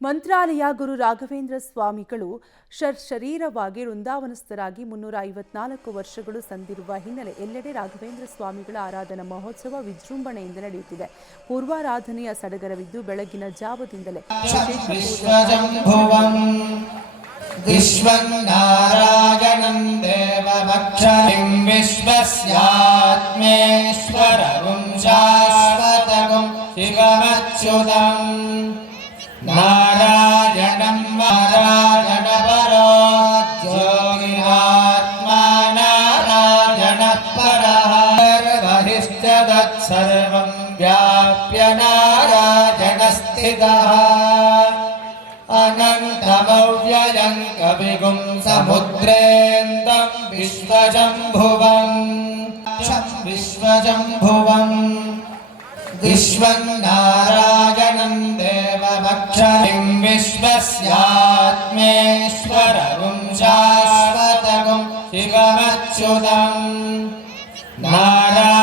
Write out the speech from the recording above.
ಮಂತ್ರಾಲಯ ಗುರು ರಾಘವೇಂದ್ರ ಸ್ವಾಮಿಗಳು ಶರೀರವಾಗಿ ವೃಂದಾವನಸ್ಥರಾಗಿ 354 ವರ್ಷಗಳು ಸಂದಿರುವ ಹಿನ್ನೆಲೆ ಎಲ್ಲೆಡೆ ರಾಘವೇಂದ್ರ ಸ್ವಾಮಿಗಳ ಆರಾಧನಾ ಮಹೋತ್ಸವ ವಿಜೃಂಭಣೆಯಿಂದ ನಡೆಯುತ್ತಿದೆ. ಪೂರ್ವಾರಾಧನೆಯ ಸಡಗರವಿದ್ದು ಬೆಳಗಿನ ಜಾವದಿಂದಲೇ ವಿಶ್ವನಾರಾಯಣಂ ದೇವಭಕ್ಷಣಂ ವಿಶ್ವಸ್ಯಾತ್ಮೇಶ್ವರಂ ಶಾಶ್ವತಂ ಶಿವಮಚ್ಯುತಂ ನಾರಾಯಣಂ ನಾರಾಯಣಪರೋ ಯೋಗಿನಾತ್ಮಾ ನಾರಾಯಣಃ ಪರಃ ಸರ್ವಹಿಶ್ಚದತ್ಸರ್ವಂ ವ್ಯಾಪ್ಯ ನಾರಾಯಣಸ್ಥಿತಃ अनन्तमव्ययं कविगुं समुद्रेन्दं विश्वजम्भुवं विश्वन्नारायणं देवभक्षणं विश्वस्यात्मेश्वरं शाश्वतं शिवमच्युतं नारायणं